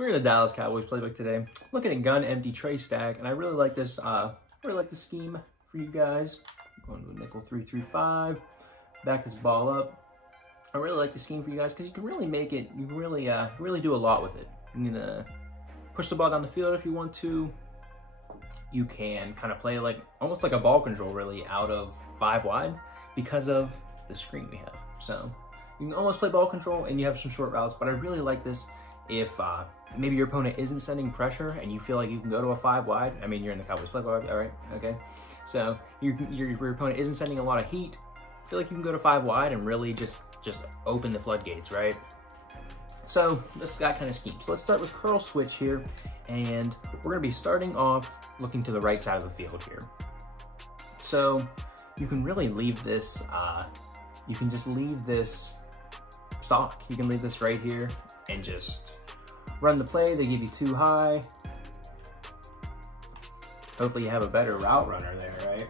We're in the Dallas Cowboys playbook today. Looking at gun empty Trey stack, and I really like this. The scheme for you guys. Going to a nickel 3-3-5. Back this ball up. I really like the scheme for you guys because you can really make it. You can really do a lot with it. You can push the ball down the field if you want to. You can kind of play like almost like a ball control really out of 5 wide because of the screen we have. So you can almost play ball control and you have some short routes. But I really like this if maybe your opponent isn't sending pressure and you feel like you can go to a 5 wide. I mean, you're in the Cowboys playbook, all right? Okay. So your opponent isn't sending a lot of heat. I feel like you can go to 5 wide and really just open the floodgates, right? So that kind of scheme. So let's start with curl switch here, and we're going to be starting off looking to the right side of the field here. So you can really leave this. You can just leave this stock. You can leave this right here and just run the play. They give you too high. Hopefully you have a better route runner there, right?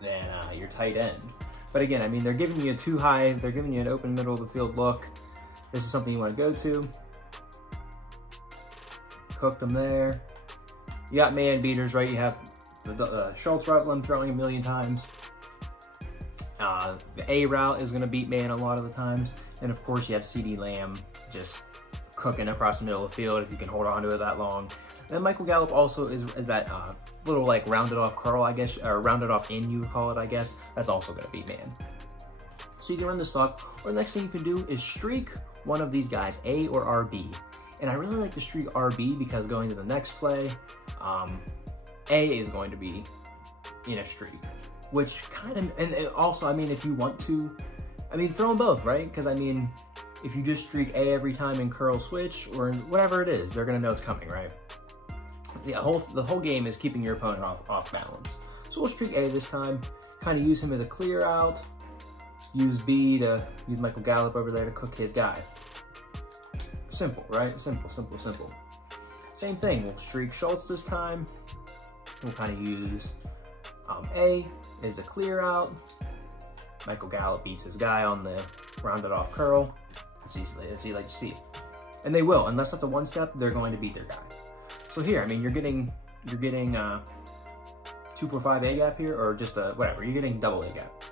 Than your tight end. But again, I mean, they're giving you a too high. They're giving you an open middle of the field look. This is something you want to go to. Cook them there. You got man beaters, right? You have the Schultz route I'm throwing a million times. The A route is going to beat man a lot of the times. And of course, you have CD Lamb just cooking across the middle of the field if you can hold on to it that long. Then Michael Gallup also is that little like rounded off curl, I guess, or rounded off in, you would call it, I guess. That's also going to beat man. So you can run the stock, or the next thing you can do is streak one of these guys, A or RB. And I really like to streak RB because going to the next play, A is going to be in a streak, which kind of, and also, I mean, if you want to, I mean, throw them both, right? Because I mean, if you just streak A every time in curl switch or in whatever it is, they're going to know it's coming, right? Yeah, the whole game is keeping your opponent off balance. So we'll streak A this time, kind of use him as a clear out, use B to use Michael Gallup over there to cook his guy. Simple, right? Simple, simple, simple. Same thing, we'll streak Schultz this time. We'll kind of use A as a clear out. Michael Gallup beats his guy on the rounded off curl. That's easy like you see it. And they will, unless that's a one step, they're going to beat their guy. So here, I mean, you're getting 2-4-5 A gap here, or just a whatever. You're getting double A gap.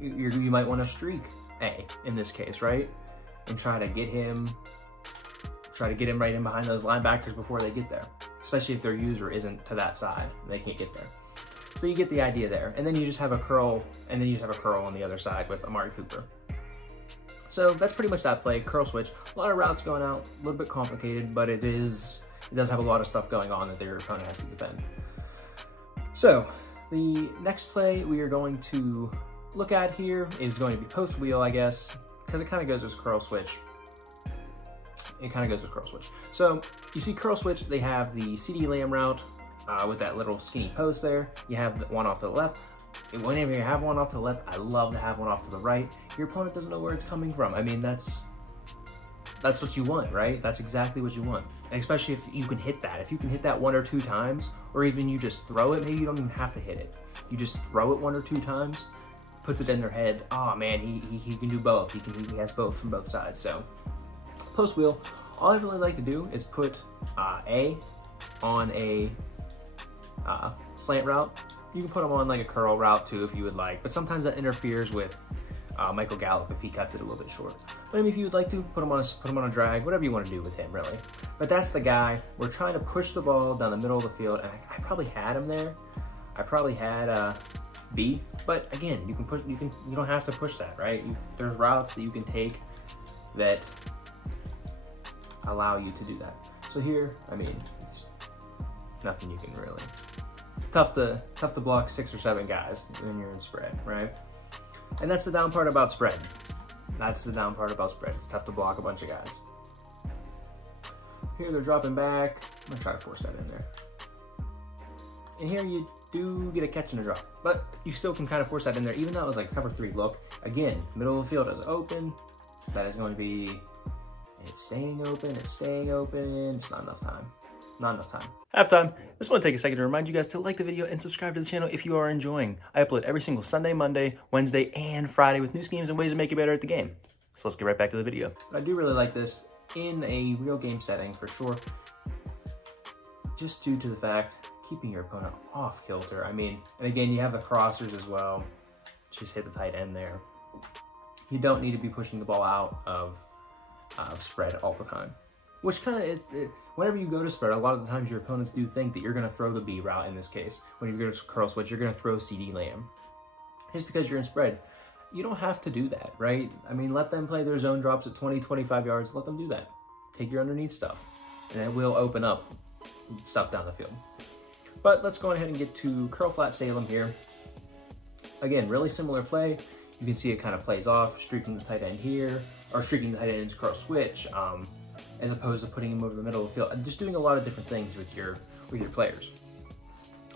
You might want to streak A in this case, right? And try to get him right in behind those linebackers before they get there. Especially if their user isn't to that side, they can't get there. So you get the idea there, and then you just have a curl, and then you just have a curl on the other side with Amari Cooper. So that's pretty much that play, curl switch. A lot of routes going out, a little bit complicated, but it does have a lot of stuff going on that their opponent has to defend. So the next play we are going to look at here is going to be post wheel, I guess, because it kind of goes as curl switch. It kind of goes as curl switch. So you see curl switch, they have the CD Lamb route with that little skinny post there. You have one off to the left. And whenever you have one off to the left, I love to have one off to the right. Your opponent doesn't know where it's coming from. I mean, that's what you want, right? That's exactly what you want. And especially if you can hit that. If you can hit that 1 or 2 times, or even you just throw it, maybe you don't even have to hit it. You just throw it 1 or 2 times, puts it in their head. Oh man, he can do both. He has both from both sides. So post wheel, all I really like to do is put A on a slant route. You can put them on like a curl route too if you would like, but sometimes that interferes with Michael Gallup if he cuts it a little bit short. But I mean, if you would like to, put him on a drag, whatever you want to do with him, really. But that's the guy. We're trying to push the ball down the middle of the field, and I probably had him there. I probably had B, but again, you can push. You don't have to push that, right? There's routes that you can take that allow you to do that. So here, I mean, it's nothing you can really. Tough to block 6 or 7 guys when you're in spread, right? And that's the down part about spread. That's the down part about spread. It's tough to block a bunch of guys. Here they're dropping back. I'm gonna try to force that in there. And here you do get a catch and a drop, but you still can kind of force that in there, even though it was like cover 3 look. Again, middle of the field is open. That is going to be, it's staying open, it's not enough time. Not enough time. Halftime. Just want to take a second to remind you guys to like the video and subscribe to the channel if you are enjoying. I upload every single Sunday, Monday, Wednesday, and Friday with new schemes and ways to make you better at the game. So let's get right back to the video. I do really like this in a real game setting for sure, just due to the fact keeping your opponent off kilter. I mean, and again, you have the crossers as well. Just hit the tight end there. You don't need to be pushing the ball out of spread all the time. Which kind of, whenever you go to spread, a lot of the times your opponents do think that you're going to throw the B route in this case. When you go to curl switch, you're going to throw CD Lamb. Just because you're in spread. You don't have to do that, right? I mean, let them play their zone drops at 20, 25 yards. Let them do that. Take your underneath stuff. And it will open up stuff down the field. But let's go ahead and get to curl flat Salem here. Again, really similar play. You can see it kind of plays off, streaking the tight end here, or streaking the tight end into curl switch, as opposed to putting him over the middle of the field. Just doing a lot of different things with your players.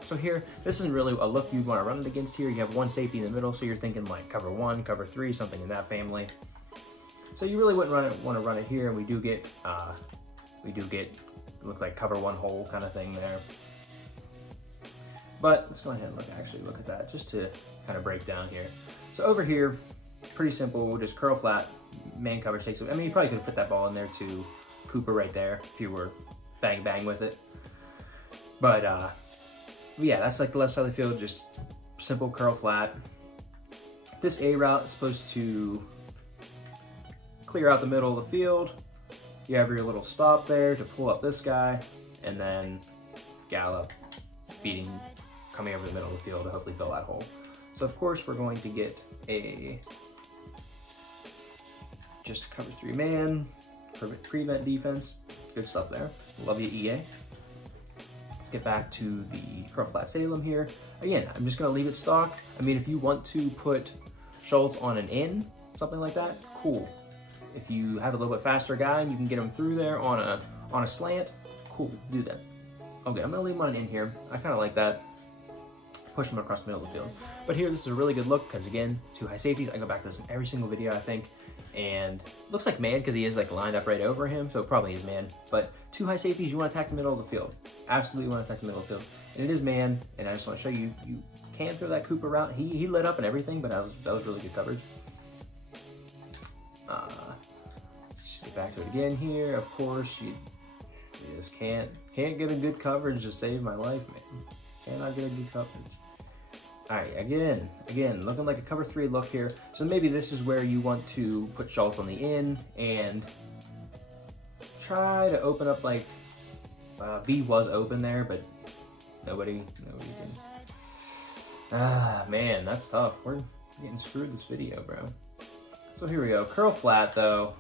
So here, this isn't really a look you'd want to run it against here. You have one safety in the middle, so you're thinking like cover 1, cover 3, something in that family. So you really wouldn't want to run it here, and we do get look like cover 1 hole kind of thing there. But let's go ahead and look at that just to kind of break down here. So over here, pretty simple. We'll just curl flat, man coverage takes it. I mean, you probably could have put that ball in there to Cooper right there if you were bang bang with it. But yeah, that's like the left side of the field, just simple curl flat. This A route is supposed to clear out the middle of the field. You have your little stop there to pull up this guy, and then gallop, coming over the middle of the field to hopefully fill that hole. So of course we're going to get a just cover 3 man, prevent defense. Good stuff there. Love you, EA. Let's get back to the curl flat Salem here. Again, I'm just gonna leave it stock. I mean, if you want to put Schultz on an in, something like that, cool. If you have a little bit faster guy and you can get him through there on a slant, cool, do that. Okay, I'm gonna leave him on an in here. I kind of like that. Push him across the middle of the field. But here, this is a really good look because again, 2 high safeties. I go back to this in every single video, I think. And looks like man because he is like lined up right over him, so it probably is man. But 2 high safeties, you want to attack the middle of the field. Absolutely want to attack the middle of the field. And it is man, and I just want to show you, you can throw that Cooper route. He lit up and everything, but that was really good coverage. Let's just get back to it again here. Of course, you just can't get a good coverage to save my life, man. Cannot get a good coverage. All right, again, looking like a cover 3 look here. So maybe this is where you want to put Schultz on the in and try to open up like, B was open there, but nobody can. Ah, man, that's tough. We're getting screwed this video, bro. So here we go, curl flat though,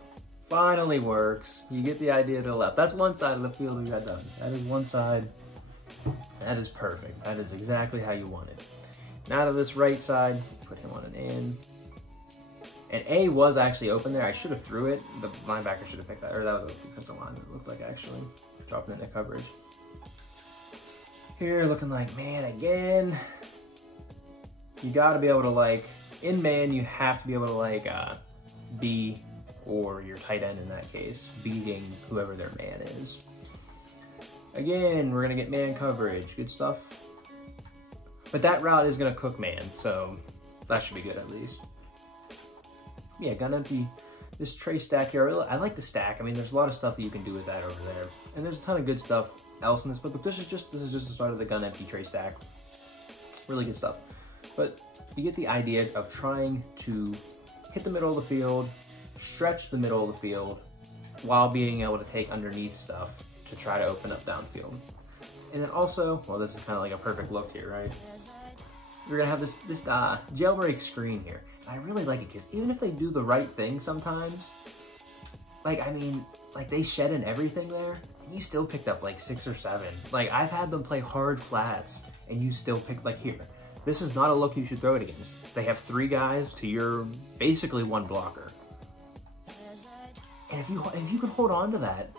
finally works. You get the idea to the left. That's one side of the field we got done. That is one side. That is perfect. That is exactly how you want it. Now to this right side, put him on an in. And A was actually open there. I should have threw it. The linebacker should have picked that, or that was a defensive line, it looked like actually. Dropping into coverage. Here, looking like man again. You gotta be able to like, in man, you have to be able to like B, or your tight end in that case, beating whoever their man is. Again, we're gonna get man coverage, good stuff. But that route is gonna cook man, so that should be good at least. Yeah, gun empty. This Trey stack here, I like the stack. I mean, there's a lot of stuff that you can do with that over there, and there's a ton of good stuff else in this book. But this is just the start of the gun empty Trey stack. Really good stuff. But you get the idea of trying to hit the middle of the field, stretch the middle of the field, while being able to take underneath stuff to try to open up downfield. And then also, well, this is kind of like a perfect look here, right? You're gonna have this jailbreak screen here. And I really like it because even if they do the right thing sometimes, like, I mean, like they shed and everything there, and you still picked up like 6 or 7. Like I've had them play hard flats and you still pick, like here. This is not a look you should throw it against. They have 3 guys to your basically 1 blocker. And if you can hold on to that,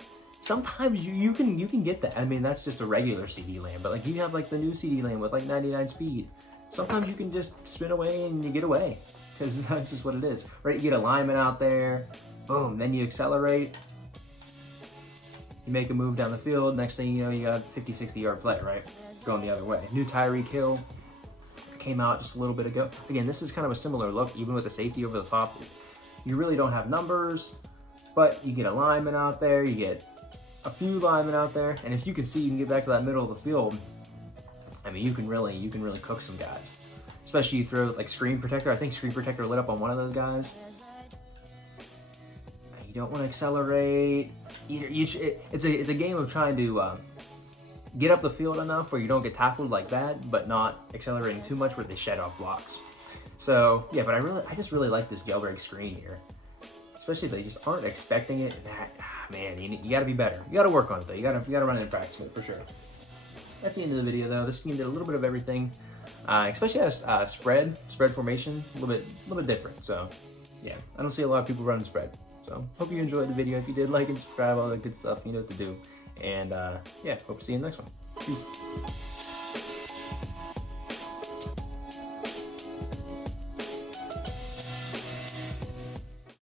sometimes you can get that. I mean, that's just a regular CD Lamb, but like you have like the new CD Lamb with like 99 speed. Sometimes you can just spin away and you get away because that's just what it is, right? You get a lineman out there, boom, then you accelerate. You make a move down the field. Next thing you know, you got a 50, 60 yard play, right? Going the other way. New Tyreek Hill came out just a little bit ago. Again, this is kind of a similar look, even with the safety over the top. You really don't have numbers. But you get a lineman out there, you get a few linemen out there, and if you can see, you can get back to that middle of the field. I mean, you can really cook some guys. Especially you throw like screen protector. I think screen protector lit up on one of those guys. You don't want to accelerate. It's a game of trying to get up the field enough where you don't get tackled like that, but not accelerating too much where they shed off blocks. So yeah, but I just really like this jailbreak screen here, especially if they just aren't expecting it. And that, man, you got to be better. You got to work on it though. You got to run it in practice with it for sure. That's the end of the video though. This team did a little bit of everything, especially as spread formation, a little bit different. So yeah, I don't see a lot of people running spread. So hope you enjoyed the video. If you did, like and subscribe, all that good stuff. You know what to do. And yeah, hope to see you in the next one. Peace.